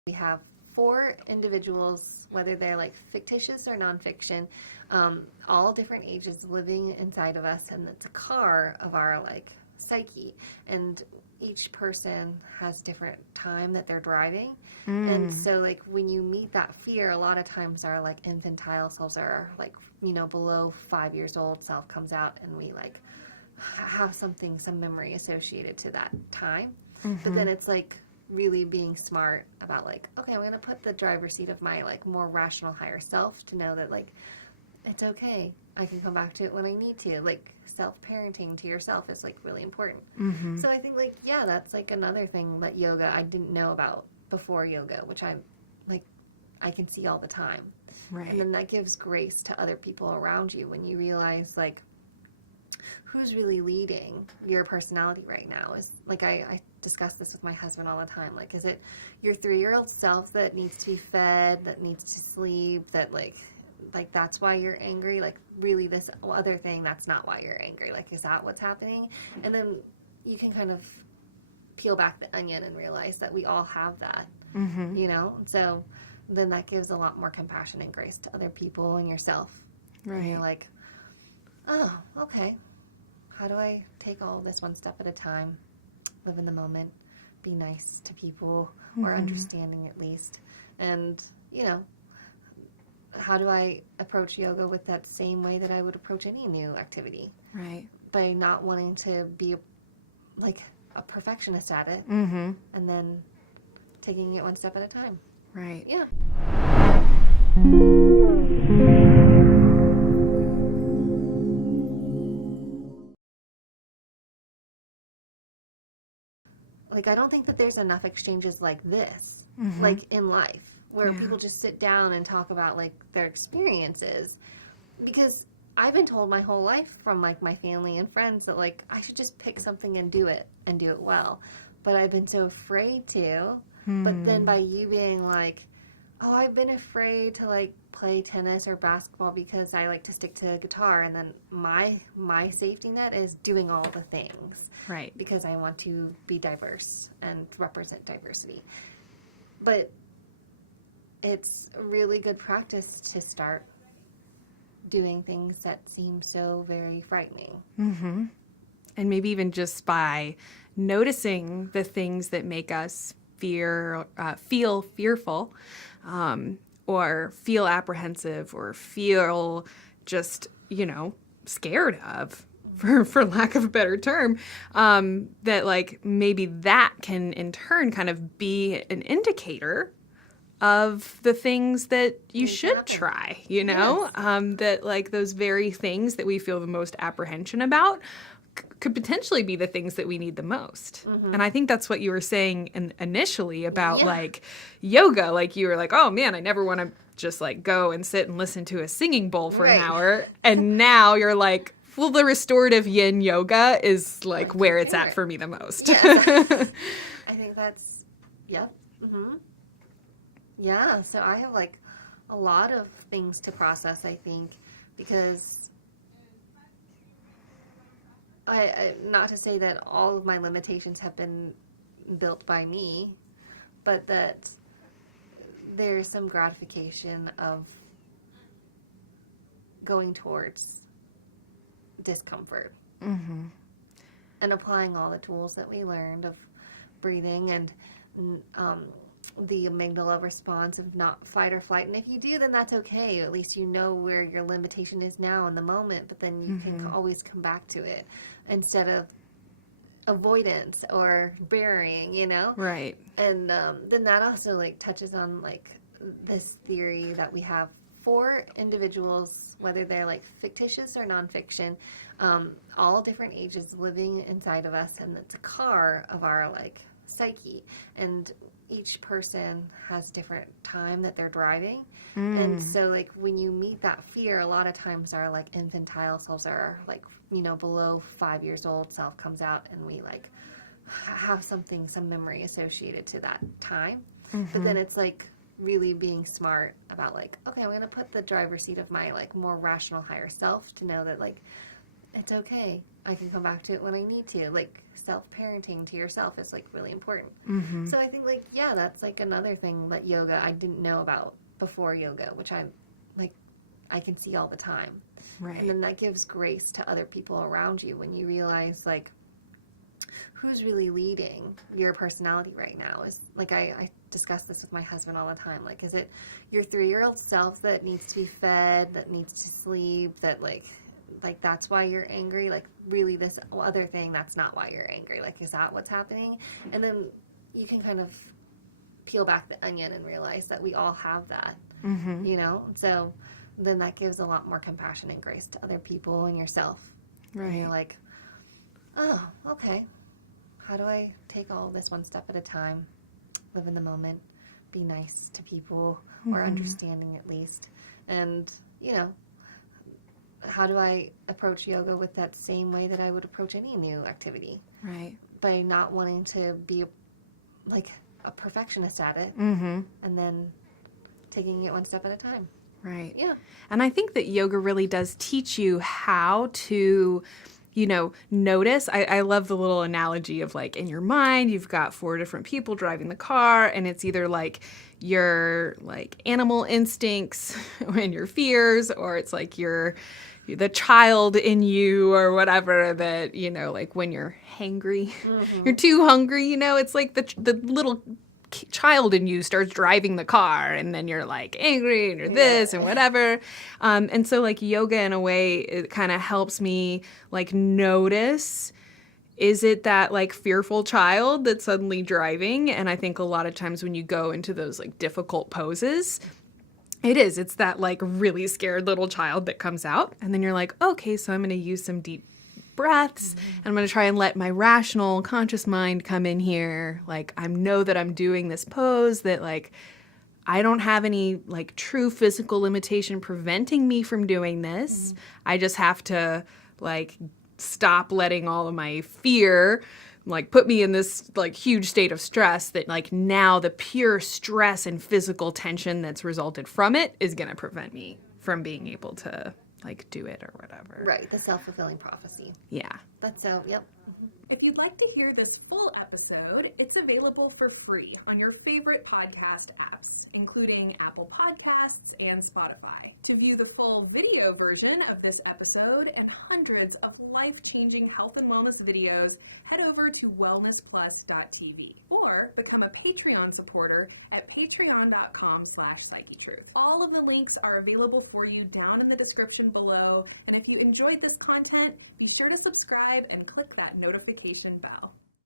We have 4 individuals, whether they're like fictitious or nonfiction, all different ages living inside of us, and it's a car of our like psyche. And each person has different time that they're driving. And so like when you meet that fear, a lot of times our like infantile selves, are like, you know, below 5 years old self comes out, and we like have some memory associated to that time. But then it's like really being smart about like, okay, I'm going to put the driver's seat of my like more rational higher self to know that like it's okay. I can come back to it when I need to. Like self-parenting to yourself is like really important. So I think like, yeah, that's like another thing that yoga I didn't know about before yoga, which I'm like, I can see all the time. Right. And then that gives grace to other people around you when you realize like who's really leading your personality right now. Is like I discuss this with my husband all the time. Like, is it your 3-year-old self that needs to be fed, that needs to sleep, that like that's why you're angry? Like really this other thing, that's not why you're angry. Like, is that what's happening? And then you can kind of peel back the onion and realize that we all have that, you know? So then that gives a lot more compassion and grace to other people and yourself. Right. And you're like, oh, okay. How do I take all this one step at a time, live in the moment, be nice to people, or understanding at least? And, you know, how do I approach yoga with that same way that I would approach any new activity? Right. By not wanting to be like a perfectionist at it, and then taking it one step at a time. Right. Yeah. Like, I don't think that there's enough exchanges like this, like in life, where people just sit down and talk about like their experiences. Because I've been told my whole life from like my family and friends that like I should just pick something and do it well. But I've been so afraid to. But then by you being like, oh, I've been afraid to like play tennis or basketball because I like to stick to guitar, and then my safety net is doing all the things. Right. Because I want to be diverse and represent diversity. But it's a really good practice to start doing things that seem so very frightening. And maybe even just by noticing the things that make us feel fearful, or feel apprehensive, or feel just, you know, scared of, for lack of a better term, that like maybe that can in turn kind of be an indicator of the things that you should try, you know, that like those very things that we feel the most apprehension about could potentially be the things that we need the most. And I think that's what you were saying initially about like yoga. Like you were like, oh man, I never want to just like go and sit and listen to a singing bowl for an hour. And now you're like, well, the restorative yin yoga is like where it's at for me the most. I think that's, yeah. So I have like a lot of things to process, I think, because I not to say that all of my limitations have been built by me, but that there's some gratification of going towards discomfort and applying all the tools that we learned of breathing and the amygdala response of not fight or flight. And if you do, then that's okay. At least you know where your limitation is now in the moment, but then you can always come back to it instead of avoidance or burying, you know? Right. And then that also like touches on like this theory that we have 4 individuals, whether they're like fictitious or nonfiction, all different ages living inside of us, and it's a car of our like psyche. And each person has different time that they're driving. And so like when you meet that fear, a lot of times our like infantile selves, are like, you know, below 5 years old self comes out, and we like have some memory associated to that time. But then it's like really being smart about like, okay, I'm going to put the driver's seat of my like more rational higher self to know that like it's okay. I can come back to it when I need to. Like self-parenting to yourself is like really important. Mm-hmm. So I think like, yeah, that's like another thing that yoga I didn't know about before yoga, which I'm like, I can see all the time. Right. And then that gives grace to other people around you when you realize like, who's really leading your personality right now? Is like, I discuss this with my husband all the time. Like, is it your 3-year-old self that needs to be fed, that needs to sleep, that like that's why you're angry? Like, really this other thing, that's not why you're angry. Like, is that what's happening? And then you can kind of peel back the onion and realize that we all have that, Mm-hmm. you know? So then that gives a lot more compassion and grace to other people and yourself. And Right. you're like, oh, okay. How do I take all of this one step at a time, live in the moment, be nice to people, or Mhm. understanding at least, and, you know, how do I approach yoga with that same way that I would approach any new activity, Right. by not wanting to be a perfectionist at it, Mm-hmm. and then taking it one step at a time. Right. Yeah. And I think that yoga really does teach you how to, notice. I love the little analogy of like in your mind, you've got 4 different people driving the car, and it's either like your like animal instincts and your fears, or it's like the child in you or whatever that, like when you're hangry, you're too hungry, it's like the little child in you starts driving the car, and then you're like angry and you're this and whatever. And so like yoga in a way, it kind of helps me like notice, is it that like fearful child that's suddenly driving? And I think a lot of times when you go into those like difficult poses, it's that like really scared little child that comes out. And then you're like, okay, so I'm going to use some deep breaths, and I'm going to try and let my rational conscious mind come in here. Like, I know that I'm doing this pose, that like I don't have any like true physical limitation preventing me from doing this. I just have to like stop letting all of my fear like put me in this like huge state of stress, that like now the pure stress and physical tension that's resulted from it is going to prevent me from being able to like do it or whatever. Right, the self-fulfilling prophecy. Yeah. That's so, yep. If you'd like to hear this full episode, it's available for free on your favorite podcast apps, including Apple Podcasts and Spotify. To view the full video version of this episode and hundreds of life-changing health and wellness videos, head over to wellnessplus.tv or become a Patreon supporter at patreon.com/Psychetruth. All of the links are available for you down in the description below, and if you enjoyed this content, be sure to subscribe and click that notification bell.